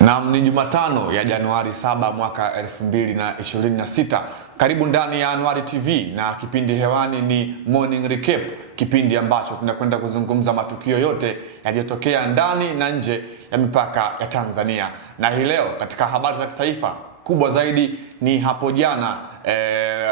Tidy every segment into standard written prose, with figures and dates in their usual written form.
Naam, ni Jumatano ya Januari 7 mwaka 2026. Karibu ndani ya Anuari TV na kipindi hewani ni Morning Recap, kipindi ambacho tunakwenda kuzungumza matukio yote yaliyotokea ndani na nje ya mipaka ya Tanzania. Na hii leo katika habari za kitaifa kubwa zaidi ni hapo jana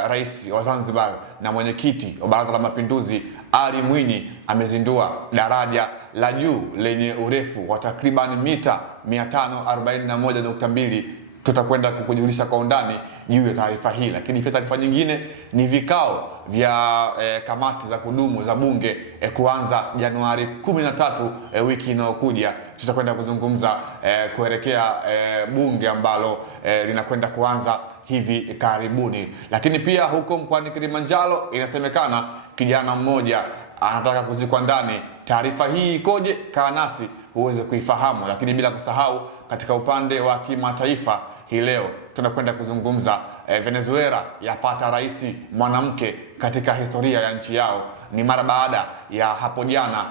Rais wa Zanzibar na mwenyekiti wa Baraza la Mapinduzi Ali Mwinyi amezindua daraja la juu lenye urefu wa takriban mita 541.2. Tutakwenda kukujulisha kwa undani juu ya taarifa hii, lakini pia taarifa nyingine ni vikao vya kamati za kudumu za bunge kuanza Januari 13 wiki inayokuja. Tutakwenda kuzungumza kuelekea bunge ambalo linakwenda kuanza hivi karibuni. Lakini pia huko mkoani Kilimanjaro inasemekana kijana mmoja anataka kuzikwa ndani. Taarifa hii ikoje? Kaa nasi uweze kuifahamu. Lakini bila kusahau katika upande wa kimataifa hii leo tunakwenda kuzungumza Venezuela yapata rais mwanamke katika historia ya nchi yao. Ni mara baada ya hapo jana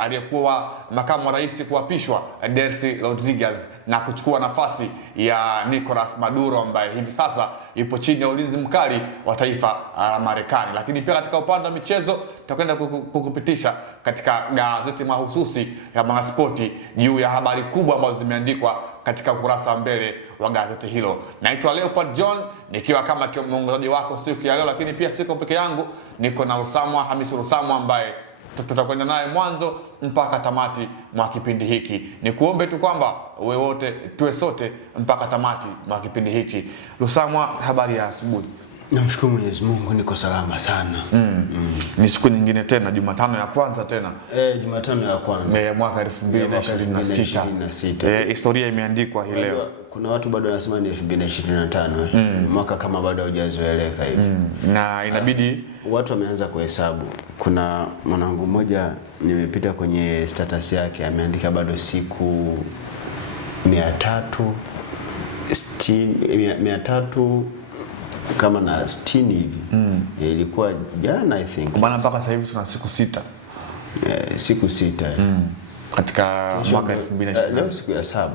aliyekuwa makamu wa rais kuapishwa Delcy Rodriguez na kuchukua nafasi ya Nicolas Maduro ambaye hivi sasa yupo chini ya ulinzi mkali wa taifa la Marekani. Lakini pia katika upande wa michezo tutakwenda kukupitisha katika gazeti mahususi ya Mwanaspoti juu ya habari kubwa ambazo zimeandikwa katika ukurasa wa mbele wa gazeti hilo. Naitwa Leopard John nikiwa kama mwongozaji wako siku ya leo, lakini pia siko peke yangu, niko na Rusamwa Hamisi Rusamwa ambaye tutakwenda naye mwanzo mpaka tamati mwa kipindi hiki. Ni kuombe tu kwamba uwe wote tuwe sote mpaka tamati mwa kipindi hiki. Rusamwa, habari ya asubuhi? Namshukuru Mwenyezi Mungu niko salama sana. Ni siku nyingine tena, Jumatano ya kwanza tena. Jumatano ya kwanza mwaka 2026. Historia imeandikwa hii leo. Kuna watu bado wanasema ni 2025. Mwaka kama bado haujazoeleka hivi. Na inabidi watu wameanza kuhesabu. Kuna mwanangu mmoja nimepita kwenye status yake ameandika bado siku 300 kama na 60 hivi. Ilikuwa jana I think. Maana mpaka sasa hivi tuna siku 6. Siku 6. Katika mwaka 2020. Leo siku ya 7.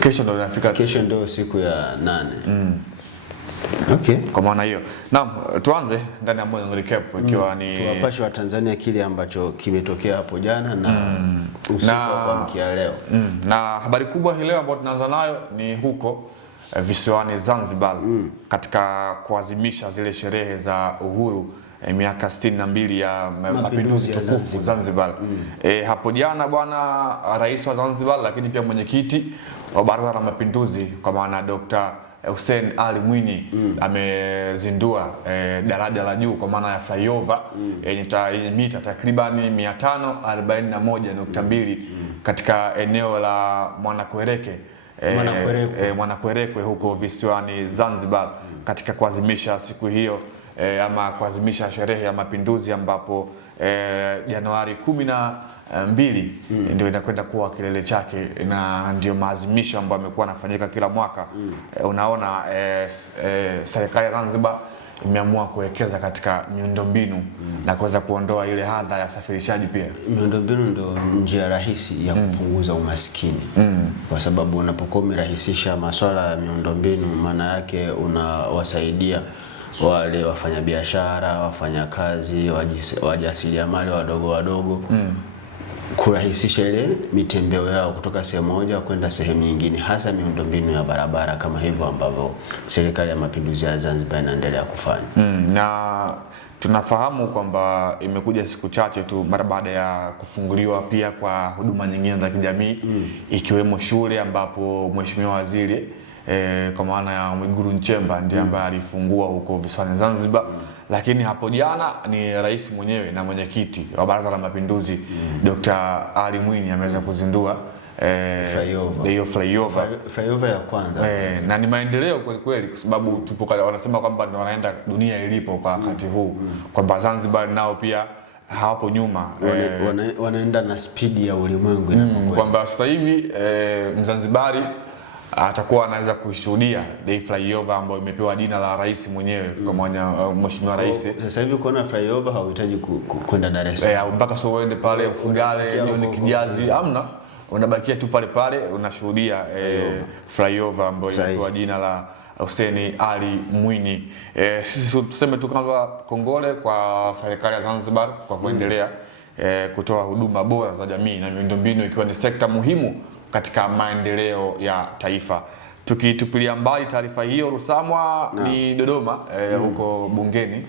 Kesho ndio inafika. Kesho ndio siku ya 8. Okay. Kwa maana hiyo. Naam, tuanze ndani ya Morning Recap ikiwa ni tuwapashe wa Tanzania kile ambacho kimetokea hapo jana na usiku wa kuamkia leo. Na habari kubwa hii leo ambayo tunaanza nayo ni huko visiwani Zanzibar katika kuadhimisha zile sherehe za uhuru miaka 62 ya mapinduzi tukufu Zanzibar. Hapo jana bwana rais wa Zanzibar lakini pia mwenyekiti wa Baraza la Mapinduzi kwa maana Dr. Hussein Ali Mwinyi amezindua daraja la juu kwa maana ya flyover yenye mita takriban 541.2 katika eneo la Mwanakwerekwe huko visiwani Zanzibar katika kuadhimisha siku hiyo ama kuadhimisha sherehe ya mapinduzi ambapo Januari 12 ndio inakwenda kuwa kilele chake na ndio maadhimisho ambayo yamekuwa yanafanyika kila mwaka. Unaona serikali ya Zanzibar imeamua kuwekeza katika miundombinu na kuweza kuondoa ile hadha ya usafirishaji pia. Miundombinu ndio njia rahisi ya kupunguza umaskini. Kwa sababu unapokuwa umerahisisha masuala ya miundombinu maana yake unawasaidia wale wafanyabiashara, wafanyakazi, wajasiriamali wadogo kurahisisha ile mitembeo yao kutoka sehemu moja kwenda sehemu nyingine, hasa miundombinu ya barabara kama hivyo ambavyo serikali ya Mapinduzi ya Zanzibar inaendelea kufanya. Na tunafahamu kwamba imekuja siku chache tu mara baada ya kufunguliwa pia kwa huduma nyingine za kijamii ikiwemo shule ambapo Mheshimiwa Waziri kwa maana ya Mwigulu Nchemba ndiye ambaye alifungua huko visiwani Zanzibar. Lakini hapo jana ni rais mwenyewe na mwenyekiti wa Baraza la Mapinduzi Dr. Ali Mwinyi ameweza kuzindua flyover ya kwanza. Na ni maendeleo kweli kweli kwa sababu tupo wanasema kwamba ndio wanaenda dunia ilipo kwa wakati huu kwamba Zanzibar nao pia hawapo nyuma, wanaenda na spidi ya ulimwengu kwamba sasa hivi Mzanzibari atakuwa anaweza kushuhudia the flyover ambayo imepewa jina la rais mwenyewe kwa mheshimiwa rais. Sasa hivi kuona flyover hauhitaji kwenda Dar es Salaam mpaka sio uende pale Ufugale John Kijazi, amna unabakia tu pale pale unashuhudia flyover ambayo inaitwa jina la Hussein Ali Mwinyi. Sisi tuseme tu kama kongole kwa serikali ya Zanzibar kwa kuendelea kutoa huduma bora za jamii na miundombinu ikiwa ni sekta muhimu katika maendeleo ya taifa. Tukitupilia mbali taarifa hiyo, Rusamwa ni Dodoma huko bungeni.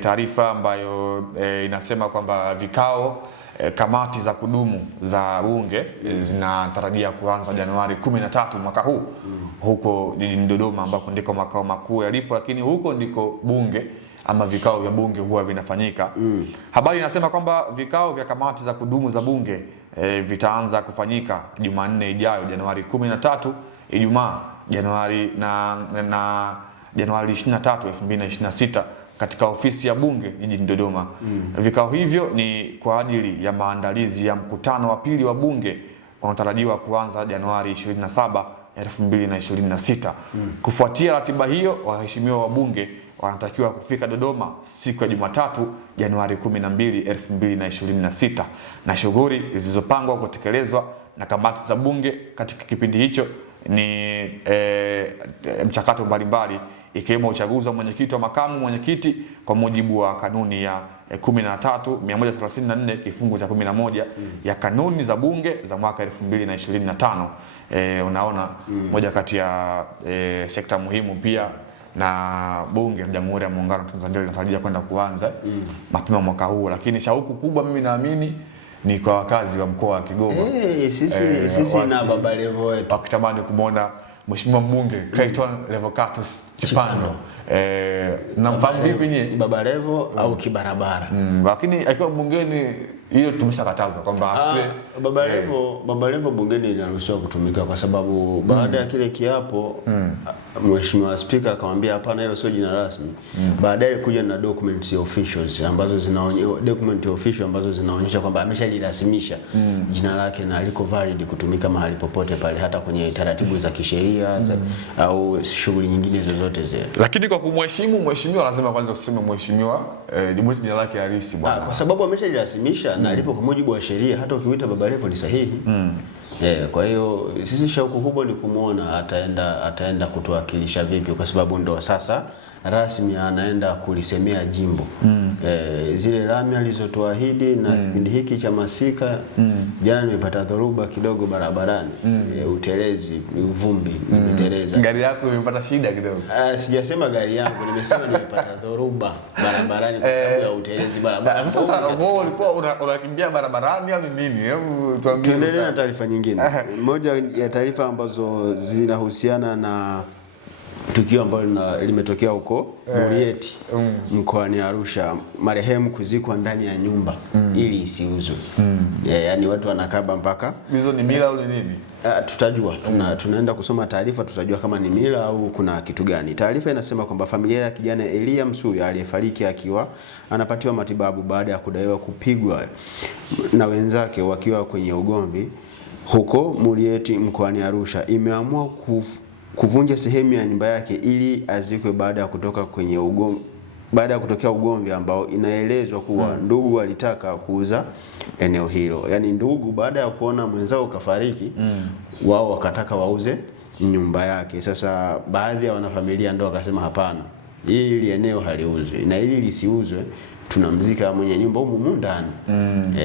Taarifa ambayo inasema kwamba vikao kamati za kudumu za bunge zinatarajia kuanza Januari 13 mwaka huu huko jijini Dodoma, ambako ndiko makao makuu yalipo, lakini huko ndiko bunge ama vikao vya bunge huwa vinafanyika. Habari inasema kwamba vikao vya kamati za kudumu za bunge vitaanza kufanyika Jumanne ijayo Januari 13, Ijumaa Januari 23, 2026 katika ofisi ya bunge jijini Dodoma. Vikao hivyo ni kwa ajili ya maandalizi ya mkutano wa pili wa bunge unaotarajiwa kuanza Januari 27, 2026. Kufuatia ratiba hiyo, waheshimiwa wabunge wanatakiwa kufika Dodoma siku ya Jumatatu Januari 12, 2026, na shughuli zilizopangwa kutekelezwa na kamati za bunge katika kipindi hicho ni mchakato mbalimbali ikiwemo uchaguzi wa mwenyekiti wa makamu mwenyekiti kwa mujibu wa kanuni ya 134 kifungu cha 11 ya kanuni za bunge za mwaka 2025. Unaona, moja kati ya sekta muhimu pia, na bunge la Jamhuri ya Muungano wa Tanzania linatarajia kwenda kuanza mapema mwaka huu, lakini shauku kubwa mimi naamini ni kwa wakazi wa mkoa wa Kigoma. Sisi na Baba Levo wetu wakitamani kumwona Mheshimiwa mbunge Clayton Levocatus Chipando. Namfahamu vipi nyie? Baba Levo au kibarabara. Lakini akiwa bungeni hiyo tumeshakatazwa kwamba asiwe Baba Levo bungeni inaruhusiwa kutumika kwa sababu baada ya kile kiapo Mheshimiwa Spika akamwambia hapana, hilo sio jina rasmi. Baadaye kuja na documents officials ambazo zinaonyesha kwamba ameshalirasimisha jina lake na aliko valid kutumika mahali popote pale, hata kwenye taratibu za kisheria au shughuli nyingine zozote zile. Lakini kwa kumheshimu mheshimiwa lazima kwanza useme mheshimiwa jina lake halisi bwana. Kwa sababu ameshalirasimisha na alipo kwa mujibu wa sheria, hata ukimuita Baba Levo ni sahihi. Kwa hiyo sisi shauku kubwa ni kumuona ataenda kutuwakilisha vipi, kwa sababu ndo sasa rasmi anaenda kulisemea jimbo. Zile lami alizotuahidi na kipindi hiki cha masika, jana nimepata dhoruba kidogo barabarani, utelezi, vumbi imeteleza. Gari yako imepata shida kidogo? Sijasema gari yangu, nimesema nimepata dhoruba barabarani kwa sababu ya utelezi barabara. Sasa wewe ulikuwa unakimbia barabarani au nini? Hebu tuambie. Tuendelee na taarifa nyingine. Moja ya taarifa ambazo zinahusiana na tukio ambalo limetokea huko Murieti mkoani Arusha, marehemu kuzikwa ndani ya nyumba ili isiuzwe. Yaani watu wanakaba mpaka. Hizo ni mila au ni nini? Tutajua, tunaenda kusoma taarifa, tutajua kama ni mila au kuna kitu gani. Taarifa inasema kwamba familia ya kijana Elia Msuya aliyefariki akiwa anapatiwa matibabu baada ya kudaiwa kupigwa na wenzake wakiwa kwenye ugomvi huko Murieti mkoani Arusha imeamua kuvunja sehemu ya nyumba yake ili azikwe baada ya kutokea ugomvi ambao inaelezwa kuwa ndugu walitaka kuuza eneo hilo. Yaani ndugu baada ya kuona mwenzao kafariki, wao wakataka wauze nyumba yake. Sasa baadhi ya wanafamilia ndio wakasema hapana, hili eneo haliuzwi, na ili lisiuzwe tunamzika mwenye nyumba humu ndani.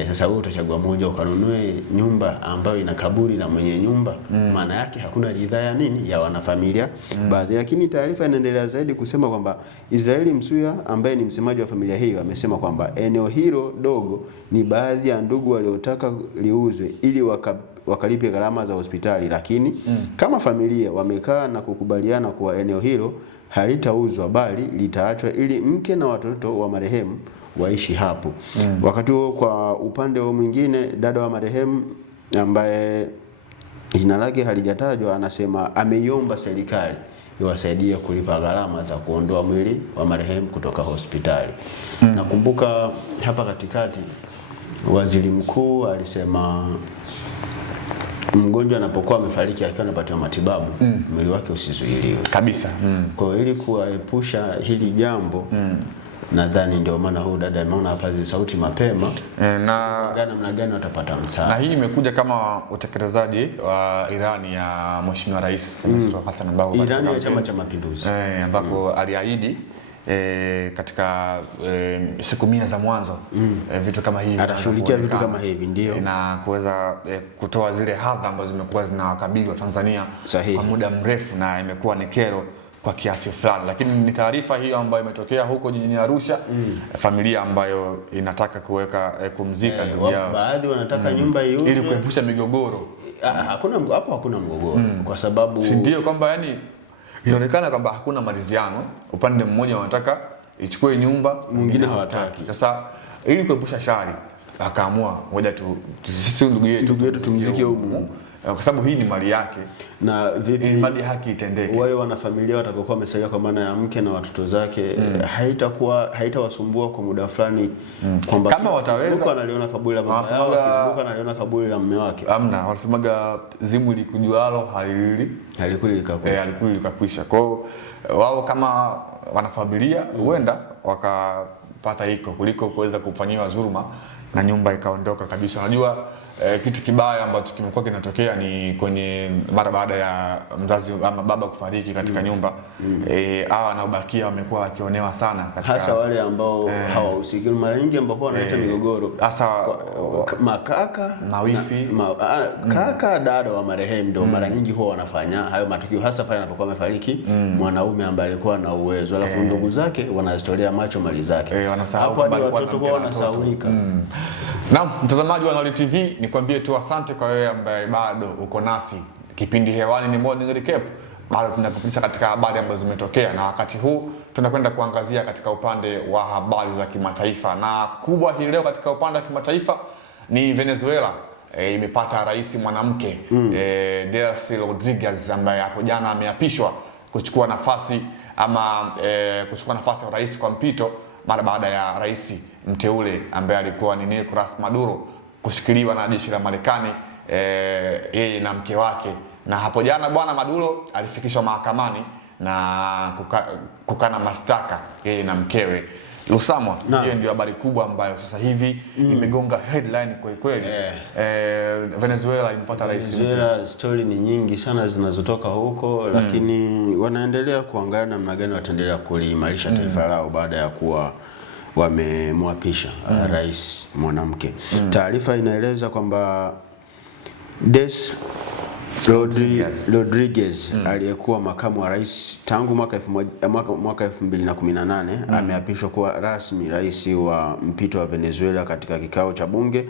Sasa wewe utachagua moja ukanunue nyumba ambayo ina kaburi la mwenye nyumba. Maana yake hakuna ridhaa ya nini ya wanafamilia baadhi. Lakini taarifa inaendelea zaidi kusema kwamba Israeli Msuya ambaye ni msemaji wa familia hiyo amesema kwamba eneo hilo dogo ni baadhi ya ndugu waliotaka liuzwe ili wakalipe gharama za hospitali, lakini kama familia wamekaa na kukubaliana kuwa eneo hilo halitauzwa bali litaachwa ili mke na watoto wa marehemu waishi hapo. Wakati huo kwa upande mwingine, dada wa marehemu ambaye jina lake halijatajwa anasema ameiomba serikali iwasaidie kulipa gharama za kuondoa mwili wa marehemu kutoka hospitali. Nakumbuka hapa katikati waziri mkuu alisema mgonjwa anapokuwa amefariki akiwa anapatiwa matibabu, mwili wake usizuiliwe kabisa. Kwa hiyo ili kuwaepusha hili jambo, nadhani ndio maana huyu dada ameona apaze sauti mapema na namna gani watapata msaada. Na hii imekuja kama utekelezaji wa Irani ya Mheshimiwa Rais Samia Suluhu Hassan ambao Irani ya Chama cha Mapinduzi ambako aliahidi katika siku 100 za mwanzo vitu kama hivi atashughulikia vitu kama hivi ndio na kuweza kutoa zile hadha ambazo zimekuwa zinawakabili wa Tanzania kwa muda mrefu, na imekuwa ni kero kwa kiasi fulani, lakini ni taarifa hiyo ambayo imetokea huko jijini Arusha. Familia ambayo inataka kuweka kumzika ndugu yao, baadhi wanataka nyumba iuzwe ili kuepusha migogoro. Hakuna mgogoro kwa sababu si ndio kwamba yani inaonekana kwamba hakuna maridhiano, upande mmoja wanataka ichukue nyumba, mwingine hawataki. Sasa ili kuepusha shari akaamua ngoja sisi ndugu yetu tumzike huko, kwa sababu hii ni mali yake, na vipi mali haki itendeke. Wale wanafamilia watakokuwa wamesalia kwa maana ya mke na watoto zake haitawasumbua kwa muda fulani kwamba kama wataweza analiona kaburi la baba yao, akizunguka analiona kaburi la mume wake. Amna, wanasemaga zimu likujualo halikuli likakwisha. Kwa hiyo wao kama wanafamilia huenda wakapata hiko kuliko kuweza kufanyiwa dhuluma na nyumba ikaondoka kabisa. Najua kitu kibaya ambacho kimekuwa kinatokea ni kwenye mara baada ya mzazi ama baba kufariki katika nyumba, hawa wanaobakia wamekuwa wakionewa sana katika, hasa wale ambao hawahusiki. Mara nyingi ambao wanaleta migogoro hasa makaka na wifi kaka dada wa marehemu ndio mara nyingi huwa wanafanya hayo matukio, hasa pale anapokuwa amefariki mwanaume ambaye alikuwa na uwezo, alafu ndugu zake wanazitolea macho mali zake, hapo hadi watoto wao wanasahaulika. Naam, mtazamaji wa Nolly TV, nikwambie tu asante kwa wewe ambaye bado uko nasi. Kipindi hewani ni Morning Recap, bado tunakupitisha katika habari ambazo zimetokea, na wakati huu tunakwenda kuangazia katika upande wa habari za kimataifa, na kubwa hii leo katika upande wa kimataifa ni Venezuela imepata rais mwanamke Delcy Rodriguez ambaye hapo jana ameapishwa kuchukua nafasi ya rais kwa mpito mara baada ya rais mteule ambaye alikuwa ni Nicolas Maduro kushikiliwa na jeshi la Marekani, yeye na mke wake. Na hapo jana bwana Maduro alifikishwa mahakamani na kukana mashtaka yeye na mkewe. Lusamwa, hiyo ndio habari kubwa ambayo sasa hivi imegonga headline kweli. Venezuela imepata rais. Venezuela story ni nyingi sana zinazotoka huko, lakini wanaendelea kuangalia namna gani wataendelea kuliimarisha taifa lao baada ya kuwa wamemwapisha rais mwanamke. Taarifa inaeleza kwamba Delcy Rodriguez aliyekuwa makamu wa rais tangu mwaka 2018 ameapishwa kuwa rasmi rais wa mpito wa Venezuela katika kikao cha bunge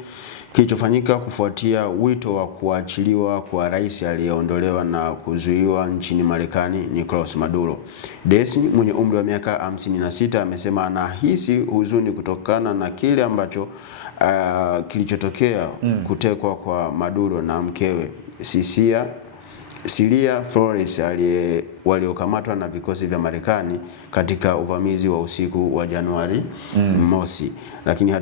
kilichofanyika kufuatia wito wa kuachiliwa kwa rais aliyeondolewa na kuzuiwa nchini Marekani Nicolas Maduro. Delcy mwenye umri wa miaka 56 amesema anahisi huzuni kutokana na kile ambacho kilichotokea kutekwa kwa Maduro na mkewe Cilia Flores waliokamatwa na vikosi vya Marekani katika uvamizi wa usiku wa Januari mosi. Lakini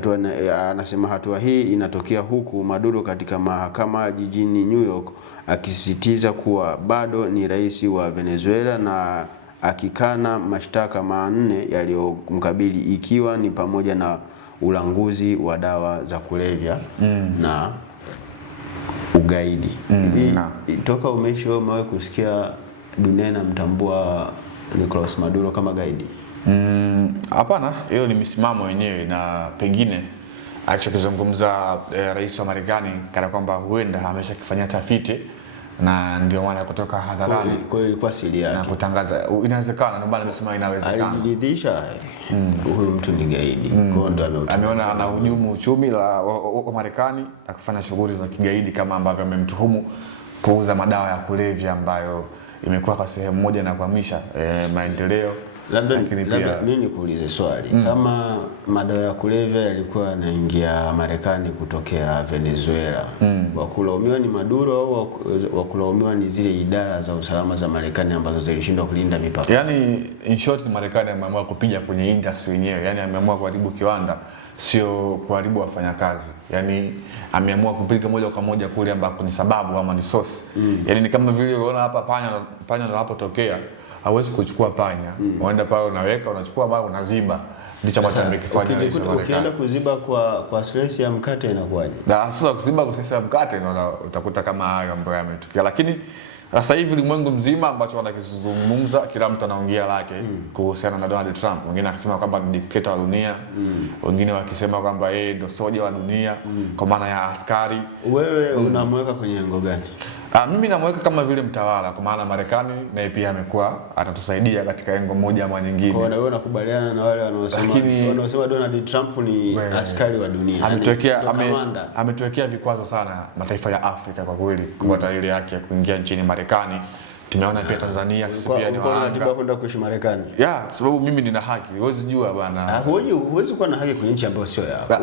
anasema hatua hii inatokea huku Maduro katika mahakama jijini New York akisisitiza kuwa bado ni rais wa Venezuela na akikana mashtaka manne yaliyomkabili ikiwa ni pamoja na ulanguzi wa dawa za kulevya na ugaidi. Toka umewahi kusikia dunia inamtambua Nicolas Maduro kama gaidi? Hapana, hiyo ni misimamo yenyewe, na pengine alichokizungumza rais wa Marekani kana kwamba huenda ameshakifanyia tafiti na ndio maana kutoka hadharani. Kwa hiyo ilikuwa siri yake na kutangaza inawezekana, ndio maana nimesema inawezekana. Alijiridhisha huyu mtu ni gaidi. Kwa ndio ameona anahujumu uchumi wa Marekani na kufanya shughuli za kigaidi, kama ambavyo amemtuhumu kuuza madawa ya kulevya ambayo imekuwa kwa sehemu moja na kuhamisha maendeleo. Labda mimi nikuulize swali. Kama madawa ya kulevya yalikuwa yanaingia Marekani kutokea Venezuela, wakulaumiwa ni Maduro au wakulaumiwa ni zile idara za usalama za Marekani ambazo zilishindwa kulinda mipaka? Yaani in short, Marekani ameamua kupiga kwenye industry yenyewe. Yaani ameamua kuharibu kiwanda, sio kuharibu wafanyakazi. Yaani ameamua kupiga moja kwa moja kule ambako ni sababu ama ni source. Yaani ni kama vile unaona hapa panya unapotokea hawezi kuchukua panya. Unaenda pale unaweka, unachukua bado unaziba. ndicho ambacho amekifanya rais wa Marekani. Ukienda kuziba kwa slice ya mkate inakuwaje? Na sasa kuziba kwa slice ya mkate ndio utakuta kama hayo ambayo yametokea, lakini sasa hivi ulimwengu mzima ambacho wanakizungumza, kila mtu anaongea lake kuhusiana na Donald Trump. Wengine wakisema kwamba ni dikteta wa dunia, wengine wakisema kwamba yeye ndio soja wa dunia kwa maana ya askari. Wewe unamweka kwenye engo gani? Mimi namweka kama vile mtawala, kwa maana Marekani naye pia amekuwa anatusaidia katika engo moja ama nyingine. Kwa hiyo wewe unakubaliana na wale wanaosema Donald Trump ni askari wa dunia. Ametuwekea vikwazo sana mataifa ya Afrika kwa kweli kupata ile yake ya kuingia nchini Marekani. Tumeona pia Tanzania sisi pia ni waanga kwenda kuishi Marekani. Sababu mimi nina haki. Huwezi jua bwana. Huwezi kuwa na haki kwenye nchi ambayo sio yako.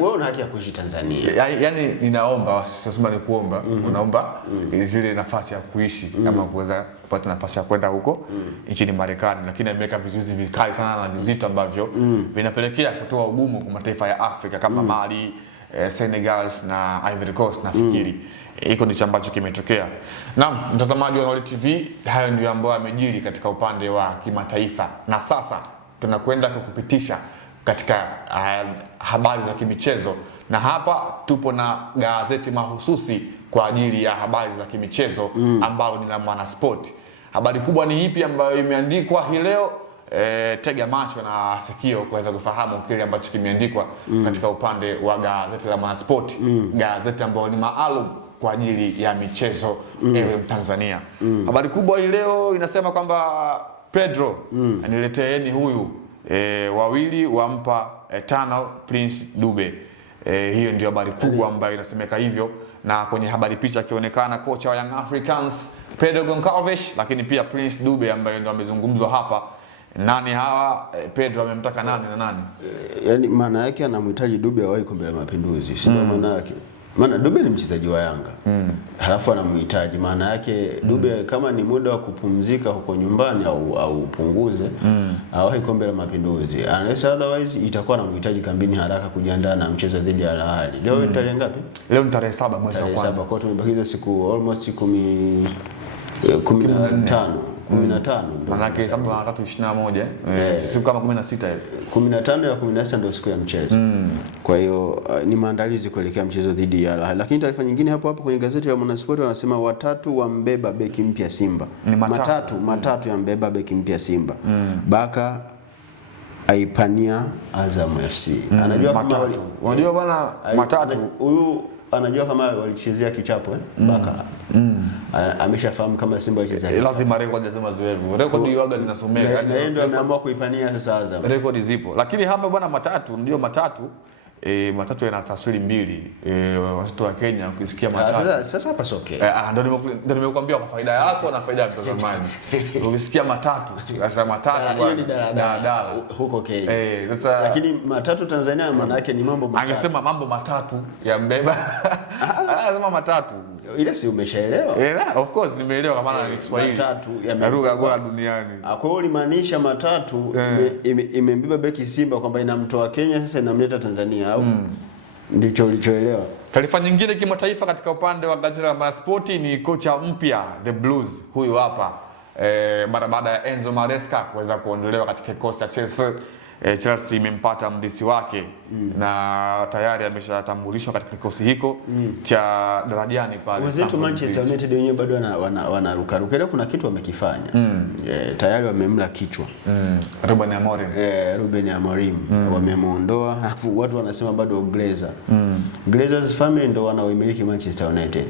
Wewe una haki ya kuishi Tanzania. Yaani ninaomba, sasa ni kuomba, unaomba zile nafasi ya kuishi kama kuweza kupata nafasi ya kwenda huko nchini Marekani, lakini ameweka vizuizi vikali sana na vizito ambavyo vinapelekea kutoa ugumu kwa mataifa ya Afrika kama Mali, Senegal na Ivory Coast nafikiri. Hiko ndicho ambacho kimetokea. Naam, mtazamaji wa Nolly TV, hayo ndio ambayo yamejiri katika upande wa kimataifa. Na sasa tunakwenda kukupitisha katika habari za kimichezo. Na hapa tupo na gazeti mahususi kwa ajili ya habari za kimichezo ambalo ni la Mwanaspoti. Habari kubwa ni ipi ambayo imeandikwa hii leo? Tega macho na sikio kuweza kufahamu kile ambacho kimeandikwa katika upande wa gazeti la Mwanaspoti, gazeti ambalo ni maalum kwa ajili ya michezo ewe Mtanzania. Habari kubwa hii leo inasema kwamba Pedro anileteeni huyu, wawili wampa tano Prince Dube. Hiyo ndio habari kubwa ambayo inasemeka hivyo, na kwenye habari picha akionekana kocha wa Young Africans Pedro Goncalves, lakini pia Prince Dube ambaye ndio amezungumzwa hapa. Nani hawa? Pedro amemtaka nani na nani? Yaani maana yake anamhitaji Dube awahi Kombe la Mapinduzi, sio maana yake. Maana Dube ni mchezaji wa Yanga. Halafu anamhitaji, maana yake Dube kama ni muda wa kupumzika huko nyumbani au upunguze awahi Kombe la Mapinduzi. Unless otherwise itakuwa anamhitaji kambini haraka kujiandaa na mchezo dhidi ya Al Ahly. Leo ni tarehe ngapi? Leo ni tarehe 7 mwezi wa kwanza. Kwa tumebakiza siku almost 15. Maana yake 7-3-21 siku kama 16 hivi. 15 ya 16 ndio siku ya mchezo. Kwa hiyo ni maandalizi kuelekea mchezo dhidi ya Al Ahly. Lakini taarifa nyingine hapo kwenye gazeti la Mwanaspoti wanasema watatu wambeba beki mpya Simba. Matatu yambeba beki mpya Simba. Baka aipania Azam FC. Anajua kama unajua bwana matatu huyu anajua kama walichezea kichapo Baka. Ameshafahamu kama Simba walichezea. Lazima record lazima ziwepo. Record hizo zinasomeka. Na yeye ndio ameamua kuipania sasa Azam. Record zipo. Lakini hapa bwana matatu, ndio matatu matatu yana tafsiri mbili. Watu wa Kenya ukisikia matatu. Sasa hapa sio okay. Ndio nimekuambia kwa faida yako na faida ya mtazamaji. Ukisikia matatu, sasa matatu hiyo ni daladala huko Kenya. Sasa lakini matatu Tanzania maana yake ni mambo matatu. Angesema mambo matatu ya mbeba. Anasema matatu. Ile si umeshaelewa? Of course nimeelewa kwa maana ni Kiswahili. Matatu ya lugha bora duniani. Kwa hiyo limaanisha matatu imembeba beki Simba kwamba inamtoa Kenya sasa inamleta Tanzania au ndicho ulichoelewa? Taarifa nyingine kimataifa katika upande wa gazeti la Mwanaspoti ni kocha mpya The Blues huyu hapa, mara baada ya Enzo Maresca kuweza kuondolewa katika kikosi cha Chelsea. Chelsea imempata mrithi wake na tayari ameshatambulishwa katika kikosi hiko cha darajani pale. Wenzetu Manchester United wenyewe bado wanaruka ruka. Kuna kitu wamekifanya. Tayari wamemla kichwa. Ruben Amorim. Wamemuondoa. Alafu watu wanasema bado Glazer. Glazers family ndio wanaoimiliki Manchester United.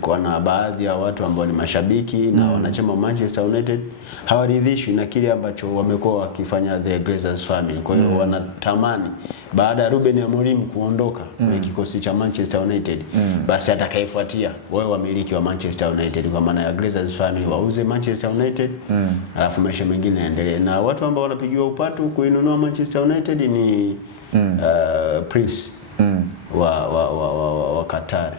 Kuna baadhi ya watu ambao ni mashabiki na wanachama Manchester United hawaridhishwi na kile ambacho wamekuwa wakifanya the Glazers family. Kwa hiyo wanatamani baada ya Ruben Amorim kuondoka kwenye kikosi cha Manchester United basi atakayefuatia wao wamiliki wa Manchester United kwa maana ya Glazers family wauze Manchester United alafu maisha mengine yaendelee. Na watu ambao wanapigiwa upatu kuinunua Manchester United ni Prince wa Qatar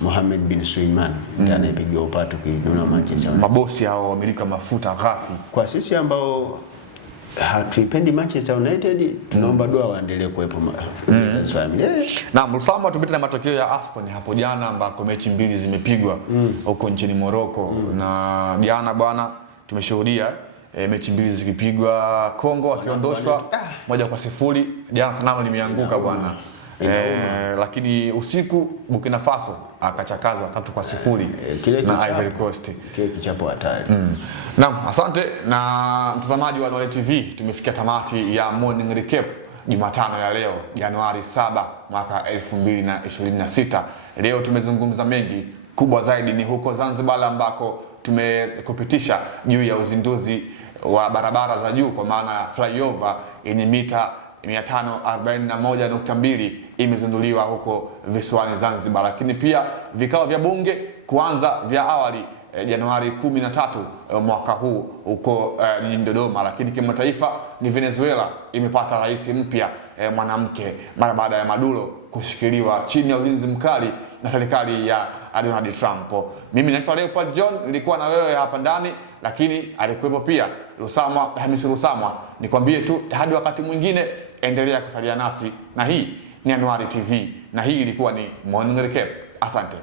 Mohammed bin Suleiman ndiye anayepigiwa upatu kuinunua Manchester United. Mabosi hao wamiliki mafuta ghafi. Kwa sisi ambao hatuipendi Manchester United tunaomba dua waendelee kuwepo Glazers family. Na mfano tupite na matokeo ya AFCON hapo jana ambako mechi mbili zimepigwa huko nchini Morocco. Na jana bwana tumeshuhudia mechi mbili zikipigwa, Kongo akiondoshwa 1-0. Jana finali limeanguka bwana. Lakini usiku Burkina Faso akachakazwa 3-0 na Ivory Coast. Kile kichapo hatari. Naam, asante na mtazamaji wa Nole TV, tumefikia tamati ya Morning Recap Jumatano ya leo Januari 7 mwaka 2026. Leo tumezungumza mengi, kubwa zaidi ni huko Zanzibar ambako tumekupitisha juu ya uzinduzi wa barabara za juu kwa maana ya flyover yenye mita 541.2 imezinduliwa huko visiwani Zanzibar, lakini pia vikao vya bunge kuanza vya awali Januari 13 mwaka huu huko jijini Dodoma. Lakini kimataifa ni Venezuela imepata rais mpya mwanamke mara baada ya Maduro kushikiliwa chini ya ulinzi mkali na serikali ya Donald Trump. Mimi naitwa Leopard John, nilikuwa na wewe hapa ndani, lakini alikuwepo pia Hamisi Lusamwa. Nikwambie tu hadi wakati mwingine, endelea kusalia nasi, na hii ni Anuari TV na hii ilikuwa ni Morning Recap. Asante.